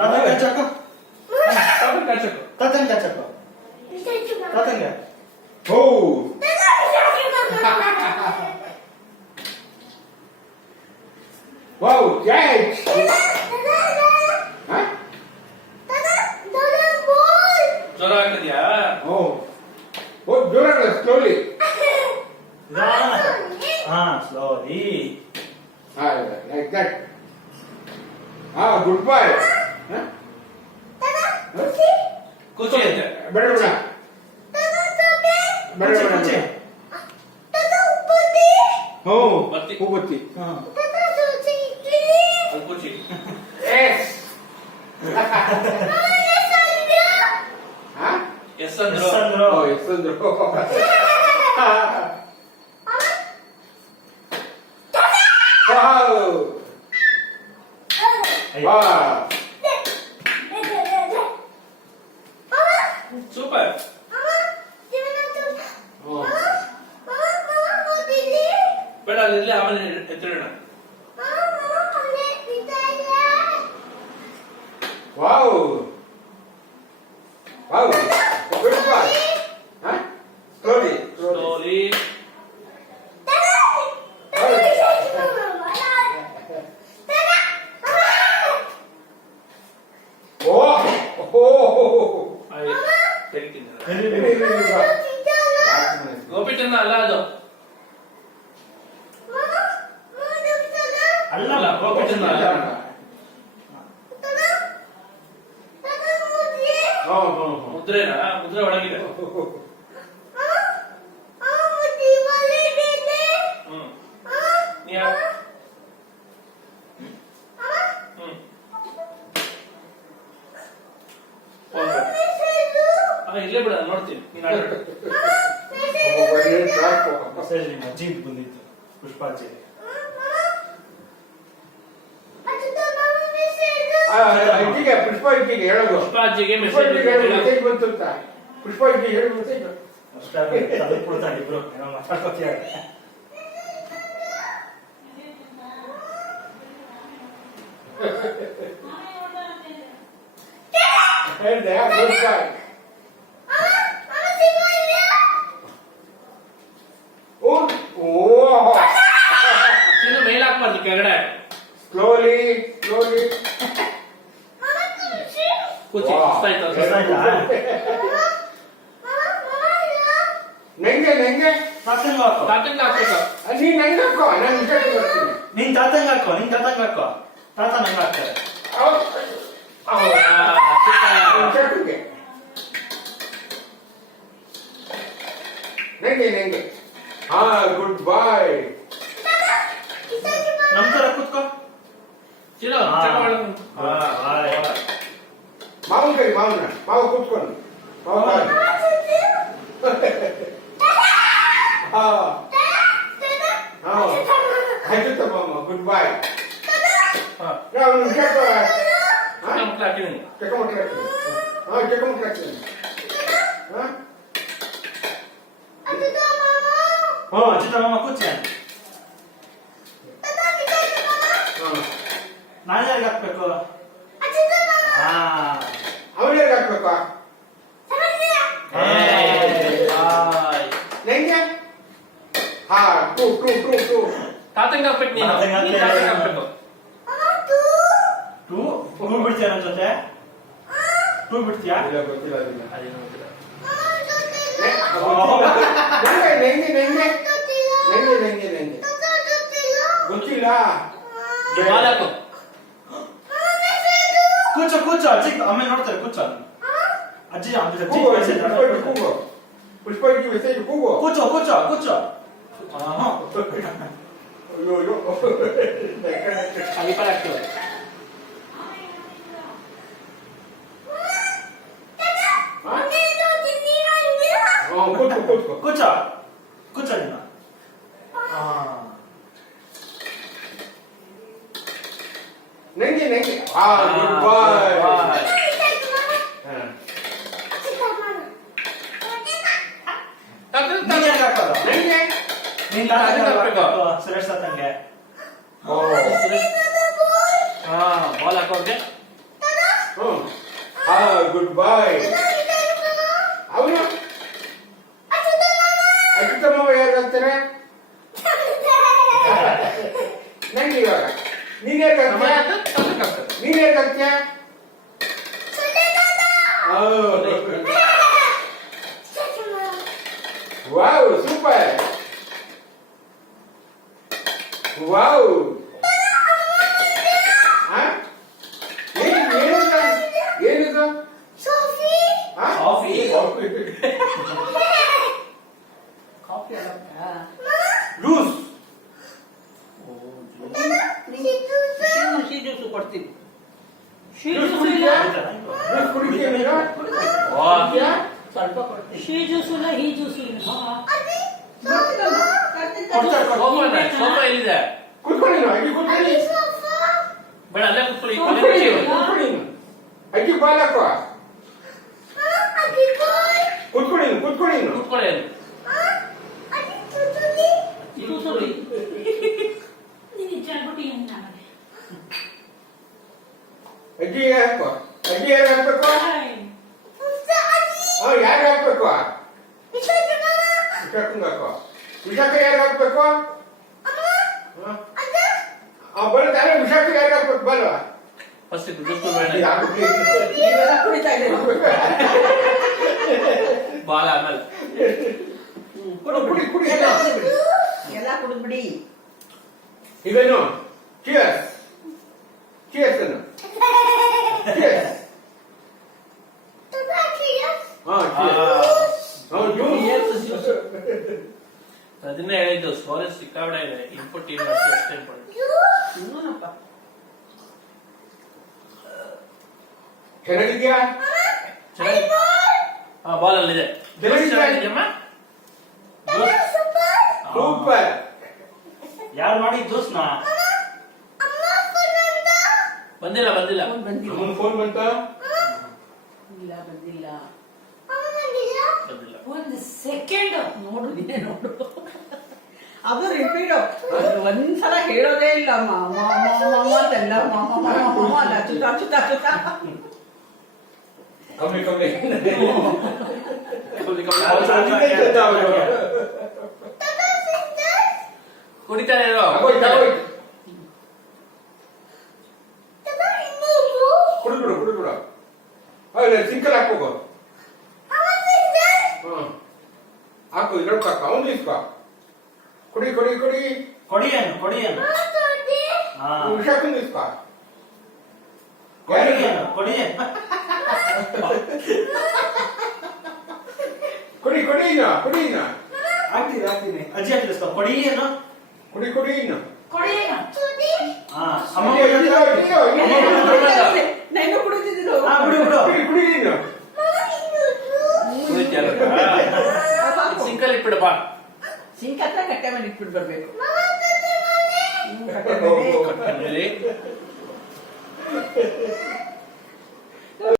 ತಾತಂಗೆ ಹಚ್ಚಾಕು. ತಾತಂಗೆ ಹಚ್ಚಕು. ತಾತಂಗೆ ಹಚ್ಚಾಕು. ತಾತಂಗೆ. ಓ wow catch. ಜ್ವರ ಆಗ್ತಿದ್ಯಾ? ಓ ಓ ಜ್ವರ slowly. Slowly. Like that. Good boy. ಕೂಚಿ ಅಂತೆ. ಬೇಡ ಬೇಡ ಬೇಡ ಬೇಡ. ಹೋ ಬತ್ತಿ ಹೂಬತ್ತಿ. ಅದು ಕೂಚಿ. ಎಸ್ ಎಸ್ ಅಂದ್ರು. ಓ ಎಸ್ ಅಂದ್ರು. Wow! Wow! Super! Oh. ಬೇಡ ಅಲ್ಲಿ ಆಮೇಲೆ ಎತ್ತಿಡೋಣ. Wow! Wow! Good boy! Huh? Slowly. Slowly. ಗೋಪಿಚಂದ ಅಲ್ಲ ಅದು. ಅಲ್ಲ ಗೋಪಿಚಂದ ಅಲ್ಲ. ಮುದ್ರೆನಾ? ಮುದ್ರೆ ಒಳಗಿದೆ. ಇಲ್ಲೇ ಬಿಡ ನೋಡ್ತೀನಿ. ಮೆಸೇಜ್ ನಿಮ್ಮ ಅಜ್ಜಿದ್ ಬಂದಿತ್ತು, ಪುಷ್ಪಾಜ್ಜಿ. ಪುಷ್ಪಾಜ್ಜಿಗೆ ಹೇಳೋದು. ಪುಷ್ಪಾಜ್ಜಿಗೆ ಮೆಸೇಜ್ ಬಂತು ಅಂತ. ಪುಷ್ಪಾಜ್ಜಿಗೆ ಹೇಳೋ ಮೆಸೇಜ್ ಅಷ್ಟಾಗಿ ತಲುಪಿಡ್ತಾನೆ ಇಬ್ರು. ಏನೋ ಮಾತಾಡ್ಕೊತೀಯ. ಹೇಳ್ದೆ ಗುಡ್ ಬಾಯ್. ಕೆಳಗಡೆ ಸ್ಲೋಲಿ ಸ್ಲೋಲಿ. ಕೂಚಿ ನಂಗೆ ನಂಗೆ ತಾತಂಗೆ ಹಾಕೋ. ತಾತಂಗೆ ಹಾಕೋ. ನೀನ್ ನಂಗೆ ಹಾಕೋ. ನಾನು ನಿಜ ಬರ್ತೀನಿ. ನೀನ್ ತಾತಂಗೆ ಹಾಕೋ. ನೀನ್ ತಾತಂಗೆ ಹಾಕೋ. ತಾತ ನಂಗೆ ಹಾಕ್ತಾರೆ. ನಂಗೆ ನಂಗೆ. ಗುಡ್ ಬಾಯ್. ನಮ್ ತರ ಕೂತ್ಕೋ. ಮಾವನ್ ಕೈ ಮಾವನ ಮಾವ ಕೂತ್ಕೊಂಡು ಮಾವ ಆಯ್ತು ತಮ್ಮ. ಗುಡ್ ಬಾಯ್. ಅಚ್ಯುತ ಮಾಮ ಕೂತ್ಯ. ನಾನು ಯಾರಿಗೆ ಹಾಕ್ಬೇಕು? ಅವ್ರಿಗೆ ಹಾಕ್ಬೇಕಾ? ನಂಗೆ ಟೂ ಟೂ ಟೂ ಟೂ. ತಾತಂಗೆ ಹಾಕ್ಬೇಕು ನೀನು. ಹಾಕ್ಬೇಕು. ಟೂ ಬಿಡ್ತೀಯ ನನ್ನ ಜೊತೆ? ಟೂ ಬಿಡ್ತೀಯಾ? ಗೊತ್ತಿಲ್ಲ ಅದೇನು ಗೊತ್ತಿಲ್ಲ. ನಂಗೆ ನಂಗೆ ನಂಗೆ ನಂಗೆ ನಂಗೆ ನಂಗೆ ಗೊತ್ತಿಲ್ಲ. ಕೂಚೋ ಕೂಚೋ. ಅಜ್ಜಿ ಆಮೇಲೆ ನೋಡ್ತಾರೆ. ಕೂಚೋ ಅಜ್ಜಿ. ಪುಷ್ಪಾಜ್ಜಿ ಮೆಸೇಜ್ ಕೂಗು. ಕೂಚೋ ಕೂಚೋ ಕೂಚೋ. ಅಯ್ಯೋ ಅಯ್ಯೋ ಅಲ್ಲಿಪರ ಆಗ್ತದೆ. ಕೂಚೋ ಕೂಚೋ ನೀನು. ನಂಗೆ ನಂಗೆ. ಗುಡ್ ಬಾಯ್. ನೀನ್ ಸುರೇಶ್ ತಾತಂಗೆ. ಬಾಲ್ ಹಾಕೋಗೆ. ಗುಡ್ ಬಾಯ್. ಅವನು ಅತ್ಯುತ್ತಮ ಯಾರು ಆಗ್ತಾರೆ? ನಂಗೆ ಇವಾಗ ನೀನ್ ಯಾಕೆ ನೀನ್ ಯಾಕೆ ಆಗ್ತೀಯ? Wow, super. ವಾವ್, ಏನಿದು? ಜ್ಯೂಸ್. ಕೊಡ್ತೀನಿ. ಜ್ಯೂಸ್ ಕುಡಿತೀಯಾ? ಜ್ಯೂಸ್ ಕುಡಿತೀಯಾ ನೀನು? ಸ್ವಲ್ಪ ಕೊಡ್ತೀನಿ. ಶೀ ಜ್ಯೂಸು ಇಲ್ಲ, ಈ ಜ್ಯೂಸು ಇಲ್ಲ. ಸೋಫಾ ಎಲ್ಲಿದೆ? ಕುತ್ಕೊಳ್ಳಿ, ಅಜ್ಜಿ ಕುತ್ಕೊಳ್ಳಿ. ಬೇಡ ಅಲ್ಲೇ ಕುತ್ಕೊಳ್ಳಿ. ಅಜ್ಜಿ ಬಾಲ್ ಹಾಕುವ. ಕುತ್ಕೊಳ್ಳಿ ಕುತ್ಕೊಳ್ಳಿ. ಕುತ್ಕೊಳ್ಳಿ. ಅಜ್ಜಿ ಹಾಕುವ. ಅಜ್ಜಿ ಯಾರು ಹಾಕ್ಬೇಕು? ಯಾರು ಹಾಕ್ಬೇಕು? ವಿಶಾಖಂಗ್ ಹಾಕುವ. ವಿಶಾಖ ಯಾರು ಹಾಕ್ಬೇಕು? ಬಲ್ತಾನೆ. ವಿಶಾಖ ಯಾರು ಹಾಕ್ಬೇಕು? ಬಲ್ವಾ ಫಸ್ಟ್ ಬೇಡ ಕುಡಿತಾ ಇದ್ದೀವಿ. ಬಾಲ ಆಮೇಲೆ ಕುಡಿ ಕುಡಿ. ಎಲ್ಲ ಕುಡಿದ್ಬಿಡಿ. ಇವೇನು? ಚಿಯರ್ಸ್. ಚಿಯರ್ಸ್ ಅನ್ನು. ಚಿಯರ್ಸ್. ಅದನ್ನೇ ಹೇಳಿದ್ದು. ಸ್ಟೋರೇಜ್ ಸಿಕ್ಕಾಬಿಡ ಇದೆ. ಇನ್ಪುಟ್ ಏನ್ ಮಾಡ್ತೀವಿ ಅಷ್ಟೇ ಇನ್ನೂನಪ್ಪ. ಚೆನ್ನಾಗಿದ್ಯಾ? ಬಾಲ್ ಅಲ್ಲಿದೆ. ಚೆನ್ನಾಗಿದ್ಯಮ್ಮ? ಸೂಪರ್. ಯಾರು ಮಾಡಿ ಜ್ಯೂಸ್ನ? ಬಂದಿಲ್ಲ ಬಂದಿಲ್ಲ. ಅಮ್ಮನ ಫೋನ್ ಬಂತ? ಇಲ್ಲ, ಬಂದಿಲ್ಲ. ಬಂದಿಲ್ಲ. ಒಂದು ಸೆಕೆಂಡ್ ನೋಡು, ನೀನೇ ನೋಡು. ಅದು ರಿಪೀಟ್. ಒಂದ್ಸಲ ಹೇಳೋದೇ ಇಲ್ಲ. ಮಾಮ ಅಂತೆಲ್ಲ ಮಾಮ ಅಲ್ಲ, ಅಚ್ಚುತ ಅಚ್ಚುತ ಅಚ್ಚುತ. ಕಮ್ಮಿ ಕಮ್ಮಿ. ಕುಡಿತಾನೆ ಇರೋ. ಕುಡಿದ್ಬಿಡು ಕುಡಿದ್ಬಿಡು. ಸಿಂಕಲ್ ಹಾಕೋಗು. ಹಾಕು, ಇದ್ರೊಳಗೆ ಹಾಕು. ಅವನು ಇಸ್ಕೊ. ಕುಡಿ ಕುಡಿ ಕುಡಿ. ಕೊಡಿಯೇನು ಕೊಡಿಯೇನು? ವಿಶಾಖನ್ ಇಸ್ಕೊ. ಕೊಡಿಯೇನು ಕೊಡಿಯೇನು? ಕುಡಿ ಕುಡಿ ಇನ್ನು ಕುಡಿ ಇನ್ನು. ಆಗ್ತೀನಿ ಆಗ್ತೀನಿ. ಅಜ್ಜಿ ಹಾಕಿಸ್ಕೊ. ಕೊಡಿಯೇನು? ಕುಡಿ ಕುಡಿ ಇನ್ನು. ಅಮ್ಮ ನಾನು ಕುಡಿತಿದ್ರು. ಬಿಡು ಬಿಡು. ಕುಡಿ ಕುಡಿ ಇನ್ನು. ಸಿಂಕಲ್ ಇಟ್ಬಿಡಪ್ಪ. ಸಿಂಕ್ ಹತ್ರ ಕಟ್ಟೆ ಮಾಡಿ ಇಟ್ಬಿಟ್ಟು ಬರ್ಬೇಕು. ಕಟ್ಟೆ ಮೇಲೆ